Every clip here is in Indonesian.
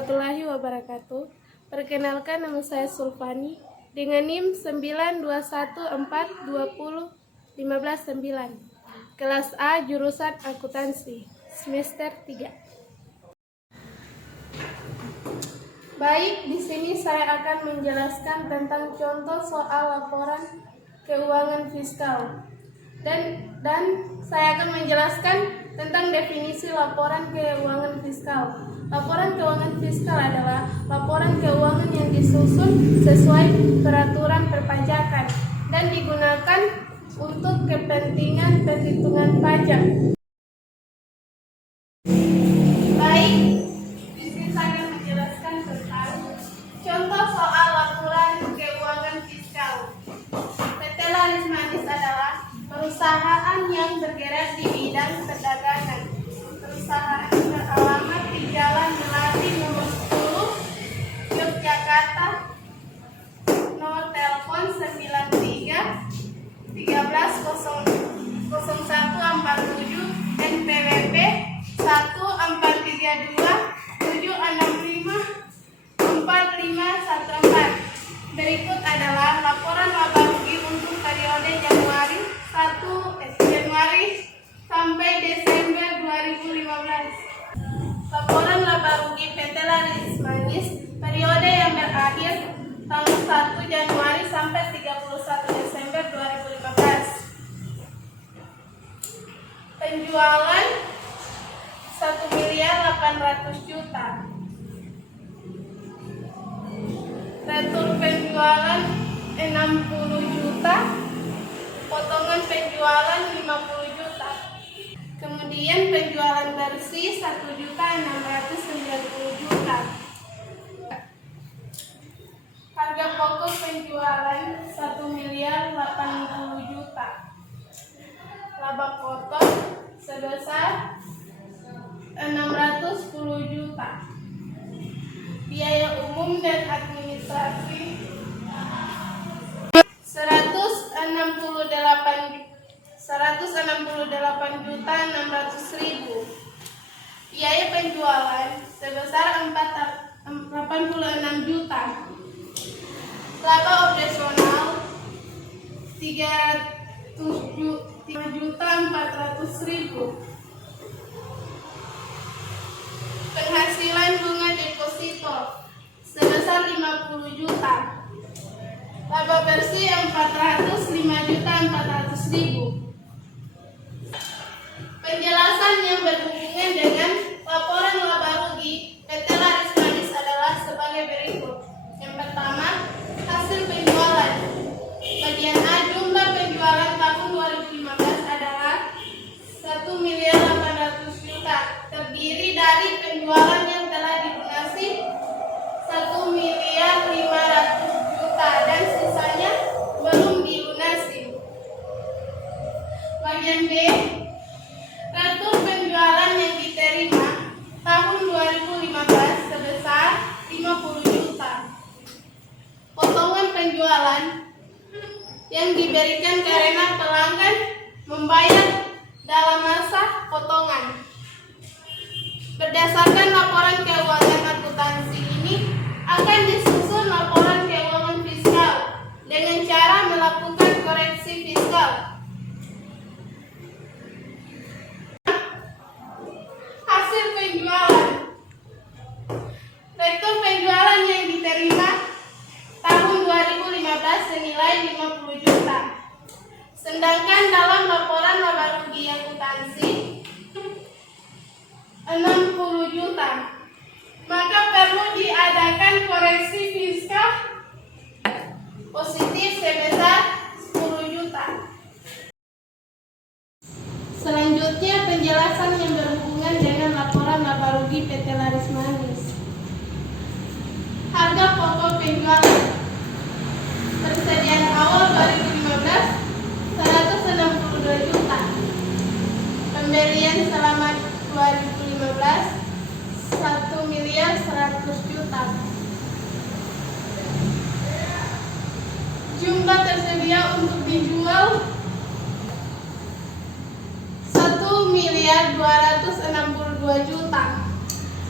warahmatullahi wabarakatuh. Perkenalkan, nama saya Sulfani dengan NIM 921420159. Kelas A, jurusan akuntansi, semester 3. Baik, di sini saya akan menjelaskan tentang contoh soal laporan keuangan fiskal. Dan saya akan menjelaskan tentang definisi laporan keuangan fiskal. Laporan keuangan fiskal adalah laporan keuangan yang disusun sesuai peraturan perpajakan dan digunakan untuk kepentingan perhitungan pajak. Baik, di sini saya akan menjelaskan tentang contoh soal laporan keuangan fiskal. PT Laris Manis adalah perusahaan yang bergerak di bidang perdagangan. Perusahaan beralamat di Jalan Melati nomor 10, Yogyakarta. Nomor telepon 93 13 0147, NPWP 1432 765 4514. Berikut adalah laporan laba rugi untuk periode Januari sampai Desember 2015. Laporan laba rugi PT Laris Manis periode yang berakhir tanggal 1 Januari sampai 31 Desember 2015. Penjualan 1.800.000.000. Retur penjualan 60 juta, potongan penjualan 50 juta. Kemudian penjualan bersih 1.690.000.000. Harga pokok penjualan 1.080.000.000. Laba kotor sebesar 610 juta. Biaya umum dan administrasi 168.600.000. Biaya penjualan sebesar 86 juta. Laba operasional 3.400.000. Penghasilan bunga deposito sebesar 50 juta. Laba bersih 405.400.000. Penjelasan yang berhubungan dengan laporan laba rugi PT Laris Manis adalah sebagai berikut. Yang pertama, hasil penjualan. Bagian A, jumlah penjualan tahun 2015 adalah 1.800.000.000, terdiri dari penjualan yang telah dilunasi 1.500.000.000 dan sisanya belum dilunasi. Bagian B, retur penjualan yang diterima tahun 2015 sebesar 50 juta. Potongan penjualan yang diberikan karena pelanggan membayar dalam masa potongan. Berdasarkan laporan keuangan akuntansi ini akan disusun laporan keuangan fiskal dengan cara melakukan koreksi fiskal. Hasil penjualan. Retur penjualan yang diterima tahun 2015 senilai 50 juta. Sedangkan dalam laporan laba rugi akuntansi 60 juta. Maka perlu diadakan koreksi fiskal positif sebesar 10 juta. Selanjutnya penjelasan yang berhubungan dengan laporan laba rugi PT Laris Manis. Harga pokok penjualan. Persediaan awal 2015 162 juta. Pembelian selama 2015 1.100.000.000. Jumlah tersedia untuk dijual 1.262.000.000.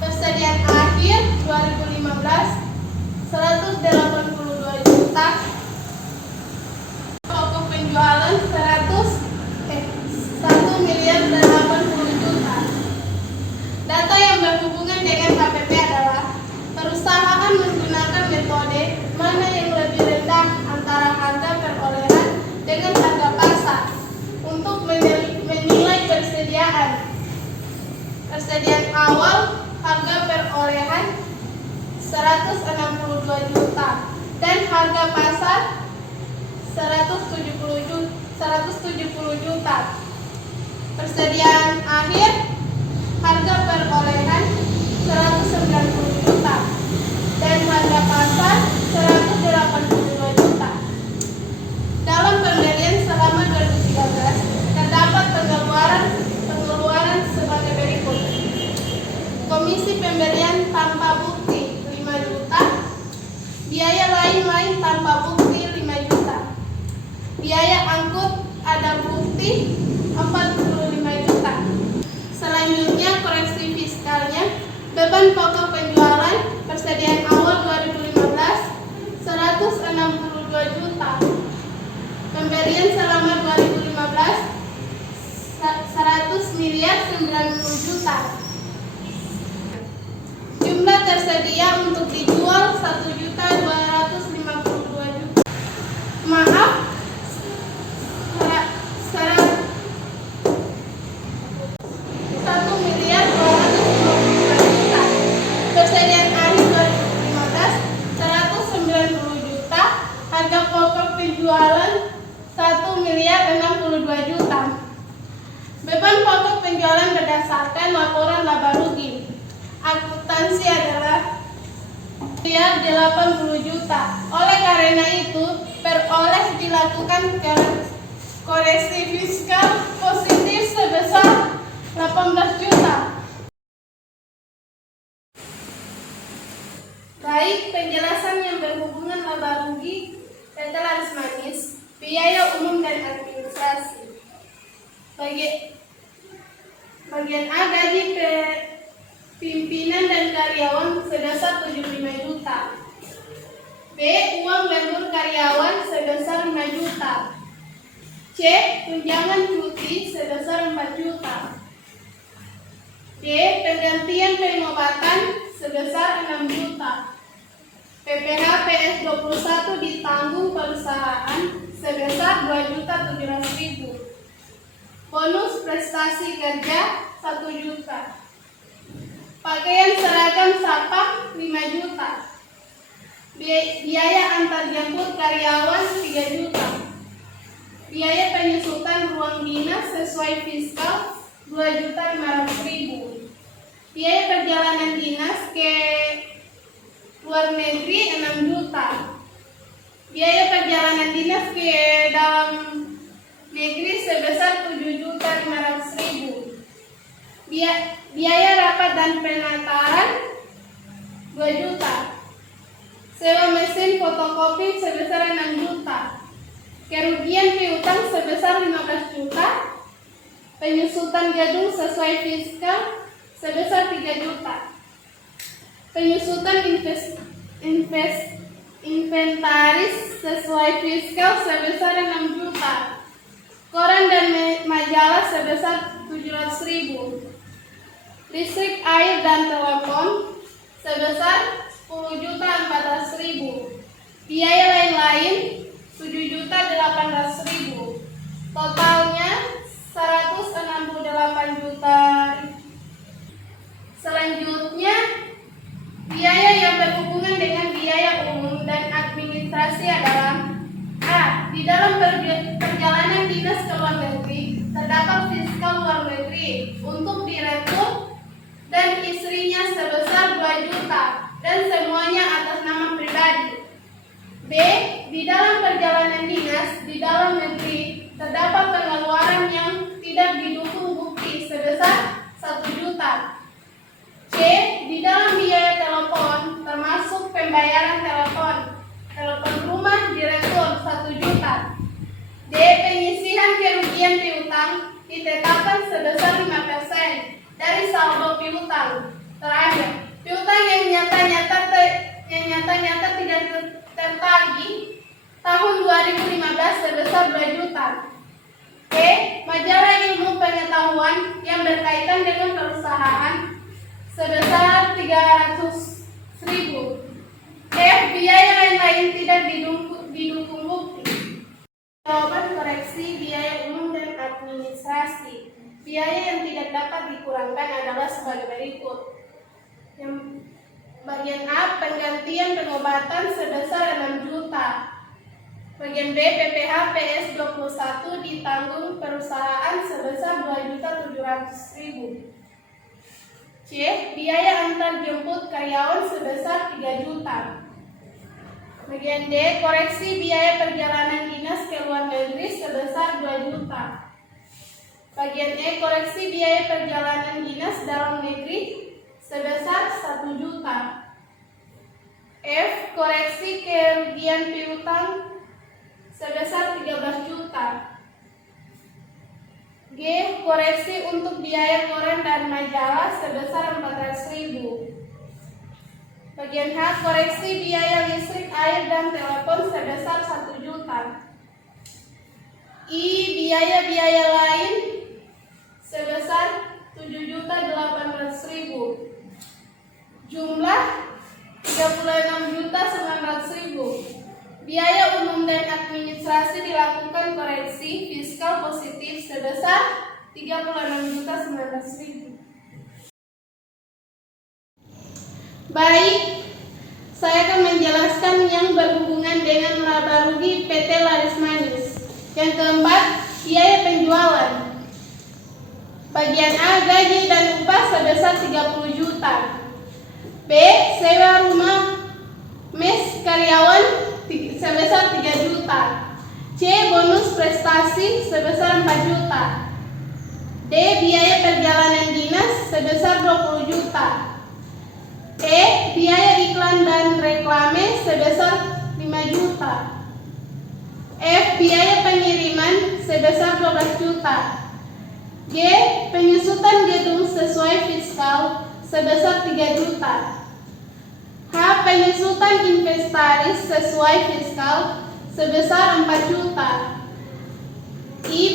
Persediaan akhir akhir 2015 182 juta. Pokok penjualan 1 miliar 80 juta. Data yang berhubungan dengan KPP adalah perusahaan menggunakan metode mana yang lebih rendah antara harga perolehan dengan harga pasar untuk menilai persediaan awal harga perolehan 162 juta dan harga pasar 170 juta. Persediaan akhir harga perolehan 190 juta dan harga pasar 182 juta. Dalam pembelian selama 2013 terdapat pengeluaran sebagai berikut. Komisi pembelian tanpa bukti 5 juta, biaya lain-lain tanpa bukti 5 juta, biaya angkut ada bukti 45 juta. Selanjutnya koreksi fiskalnya, beban pokok penjualan persediaan awal 2015 162 juta. Pembelian selama 2015 100 miliar 90 juta. Jumlah tersedia untuk dijual 1.252 juta. Maaf, 1 miliar 252 juta. Persediaan akhir 2015 190 juta. Harga pokok penjualan 1 miliar 62 juta. Beban pokok penjualan berdasarkan laporan laba rugi. Akuntansi adalah 80 juta. Oleh karena itu, peroleh dilakukan koreksi fiskal positif sebesar 18 juta. Baik, penjelasan yang berhubungan laba rugi, data laris manis, biaya umum dan administrasi. Bagian A, gaji pimpinan dan karyawan sebesar 75 juta. B, uang lembur karyawan sebesar 5 juta. C, tunjangan cuti sebesar 4 juta. D, penggantian pengobatan sebesar 6 juta. PPh PS21 ditanggung perusahaan sebesar 2.700.000. Bonus prestasi kerja 1 juta. Pakaian seragam sapak 5 juta. Biaya antar jemput karyawan 3 juta. Biaya penyusutan ruang dinas sesuai fiskal 2.500.000. Biaya perjalanan dinas ke luar negeri 6 juta. Biaya perjalanan dinas ke dalam negeri sebesar 7.500.000. Biaya rapat dan penataran 2 juta. Sewa mesin fotokopi sebesar 6 juta. Kerugian piutang sebesar 15 juta. Penyusutan gedung sesuai fiskal sebesar 3 juta. Penyusutan inventaris sesuai fiskal sebesar 6 juta. Koran dan majalah sebesar 700.000. Listrik, air, dan telepon sebesar 10.400.000. Biaya lain-lain 7.800.000. Totalnya 168 juta. Selanjutnya, biaya yang berhubungan dengan biaya umum dan administrasi adalah A. Di dalam perjalanan dinas ke luar negeri terdapat fiskal luar negeri untuk direktur dan istrinya sebesar 2 juta dan semuanya atas nama pribadi. B. Di dalam perjalanan dinas di dalam negeri terdapat pengeluaran yang tidak didukung bukti sebesar 1 juta. C. Di dalam biaya telepon termasuk pembayaran telepon rumah direktur 1 juta. D. Penyisihan kerugian piutang ditetapkan sebesar 5% dari saldo piutang terakhir. Piutang yang nyata-nyata tidak tertagih tahun 2015 sebesar 2 juta. Majalah ilmu pengetahuan yang berkaitan dengan perusahaan sebesar 300.000. Biaya lain-lain tidak didukung bukti. Jawaban koreksi biaya umum dan administrasi. Biaya yang tidak dapat dikurangkan adalah sebagai berikut. Yang bagian A, penggantian pengobatan sebesar 6 juta. Bagian B, PPh PS 21 ditanggung perusahaan sebesar 2.700.000. C, biaya antar jemput karyawan sebesar 3 juta. Bagian D, koreksi biaya perjalanan dinas ke luar negeri sebesar 2 juta. Bagian E, koreksi biaya perjalanan dinas dalam negeri sebesar 1 juta. F, koreksi kerugian piutang sebesar 13 juta. G, koreksi untuk biaya koran dan majalah sebesar 400.000. Bagian H, koreksi biaya listrik, air, dan telepon sebesar 1 juta. I, biaya-biaya lain sebesar 7.800.000. Jumlah 36.900.000. Biaya umum dan administrasi dilakukan koreksi fiskal positif sebesar 36.900.000. Baik, saya akan menjelaskan yang berhubungan dengan laba rugi PT Laris Manis. Yang keempat, biaya penjualan. Bagian A, gaji dan upah sebesar 30 juta. B, sewa rumah mes karyawan sebesar 3 juta. C, bonus prestasi sebesar 4 juta. D, biaya perjalanan dinas sebesar 20 juta. E, biaya iklan dan reklame sebesar 5 juta. F, biaya pengiriman sebesar 12 juta. G, penyusutan gedung sesuai fiskal sebesar 3 juta. H, penyusutan inventaris sesuai fiskal sebesar 4 juta. I,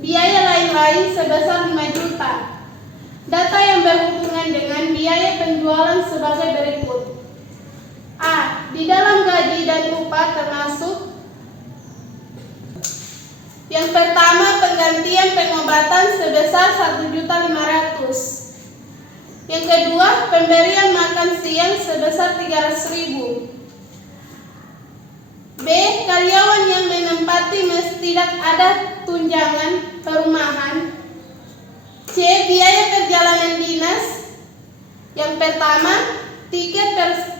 biaya lain-lain sebesar 5 juta. Data yang berhubungan dengan biaya penjualan sebagai berikut. A, di dalam gaji dan upah termasuk yang pertama, penggantian pengobatan sebesar 1.500.000. Yang kedua, pemberian makan siang sebesar 300.000. B, karyawan yang menempati mes tidak ada tunjangan perumahan. C, biaya perjalanan dinas. Yang pertama, tiket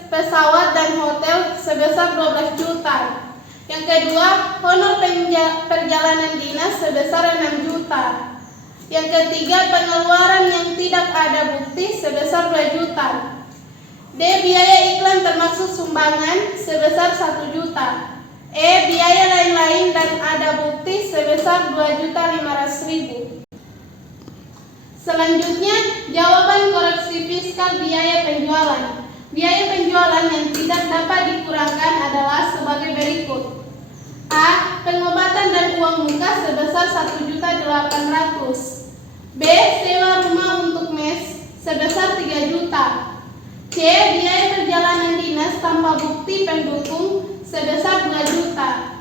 pesawat dan hotel sebesar 12 juta. Yang kedua, honor perjalanan dinas sebesar 6 juta. Yang ketiga, pengeluaran yang tidak ada bukti sebesar 2 juta. D, biaya iklan termasuk sumbangan sebesar 1 juta. E, biaya lain-lain dan ada bukti sebesar 2.500.000. Selanjutnya, jawaban koreksi fiskal biaya penjualan. Biaya penjualan yang tidak dapat dikurangkan adalah sebagai berikut. A, pengobatan dan uang muka sebesar 1.800.000. B, sewa rumah untuk mes sebesar 3 juta. C, biaya perjalanan dinas tanpa bukti pendukung sebesar 2 juta.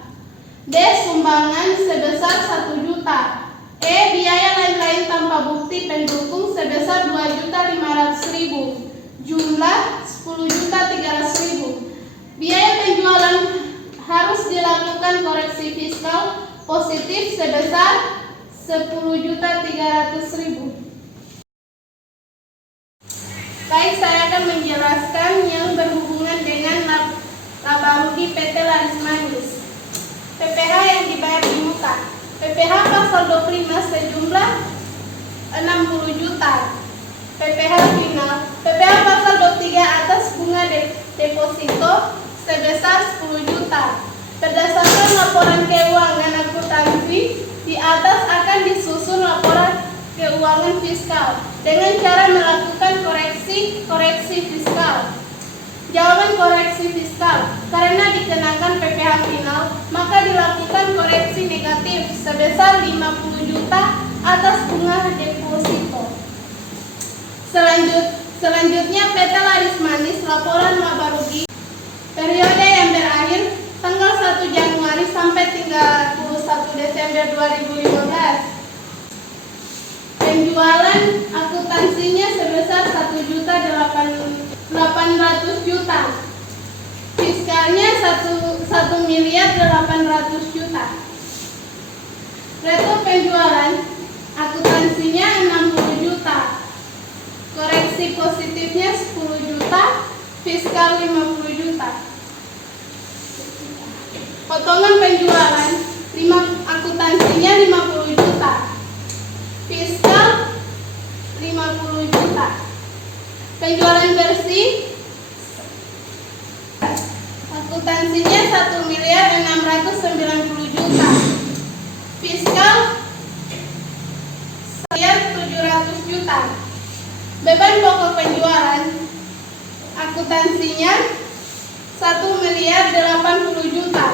D, sumbangan sebesar 1 juta. E, biaya lain-lain tanpa bukti pendukung sebesar 2.500.000. Jumlah 10.300.000. Biaya penjualan harus dilakukan koreksi fiskal positif sebesar 10.300.000. Baik, saya akan menjelaskan yang berhubungan dengan laba rugi PT Laris Manis. PPh yang dibayar di muka. PPh pasal 25 sejumlah 60 juta. PPh final. PPh pasal 23 atas bunga deposito sebesar 10 juta. Berdasarkan laporan keuangan akuntansi di atas akan disusun laporan keuangan fiskal dengan cara melakukan koreksi fiskal. Jawaban koreksi fiskal, karena dikenakan PPh final, maka dilakukan koreksi negatif sebesar 50 juta atas bunga deposito. Selanjutnya PT Laris Manis laporan laba rugi periode yang berakhir tanggal 1 Januari sampai 31 Desember 2015. Penjualan akuntansinya sebesar 1.800 juta. Fiskalnya 1.800 juta. Reto penjualan akuntansinya 60 juta. Koreksi positifnya 10 juta, fiskal 50 juta. Potongan penjualan akuntansinya 50 juta. Fiskal 50 juta. Penjualan bersih akuntansinya 1.690 juta. Fiskal 1.700 juta. Beban pokok penjualan akuntansinya 1.080 juta.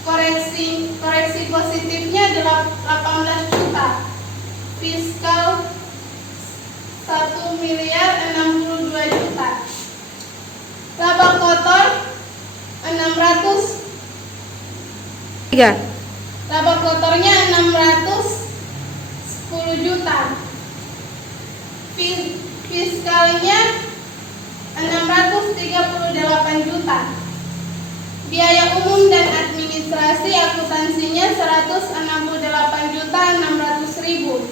Koreksi positifnya 18 juta. Fiskal 1.062 juta. Laba kotor 600. Laba kotornya 610 juta. Fiskalnya 638 juta. Biaya umum dan administrasi akuntansinya 168 juta 600 ribu.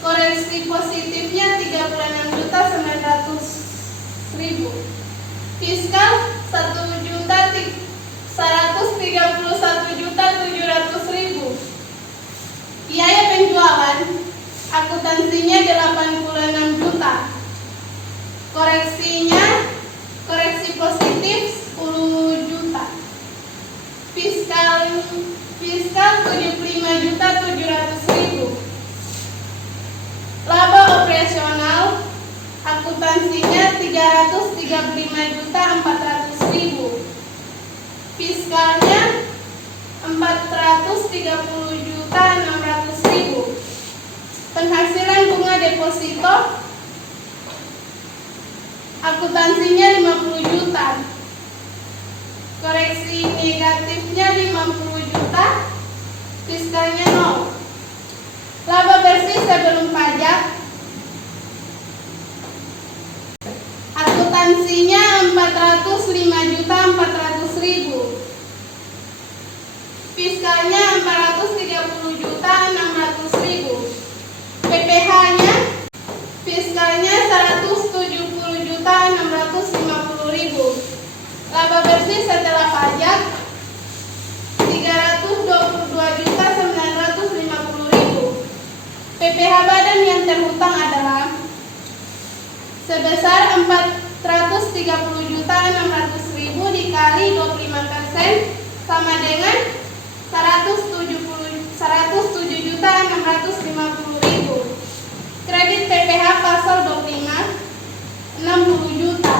Koreksi positifnya 36 juta 900 ribu. Fiskal 1 juta 131 juta 700 ribu. Biaya penjualan akuntansinya 86 juta. Koreksi positif 10 juta. Fiskal 75 juta 700 ribu. Laba operasional akuntansinya 335 juta 400 ribu. Fiskalnya 430 juta 600 ribu. Penghasilan bunga deposito akuntansinya 50 juta. Koreksi negatifnya 50 juta. Fiskalnya 0. Laba bersih sebelum pajak akuntansinya 405 juta 400 ribu. Fiskalnya 430 juta 600 ribu. PPh-nya fiskalnya 170 juta 650 ribu. Laba bersih setelah pajak 322 juta 950 ribu. PPh badan yang terhutang adalah sebesar 430 juta 600 ribu dikali 25% sama dengan 107 juta 650 ribu. Kredit PPh pasal 25 60 juta.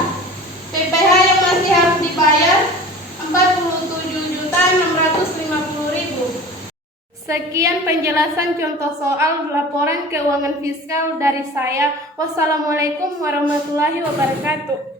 PPh yang masih harus dibayar 47 juta 650 ribu. Sekian penjelasan contoh soal laporan keuangan fiskal dari saya. Wassalamualaikum warahmatullahi wabarakatuh.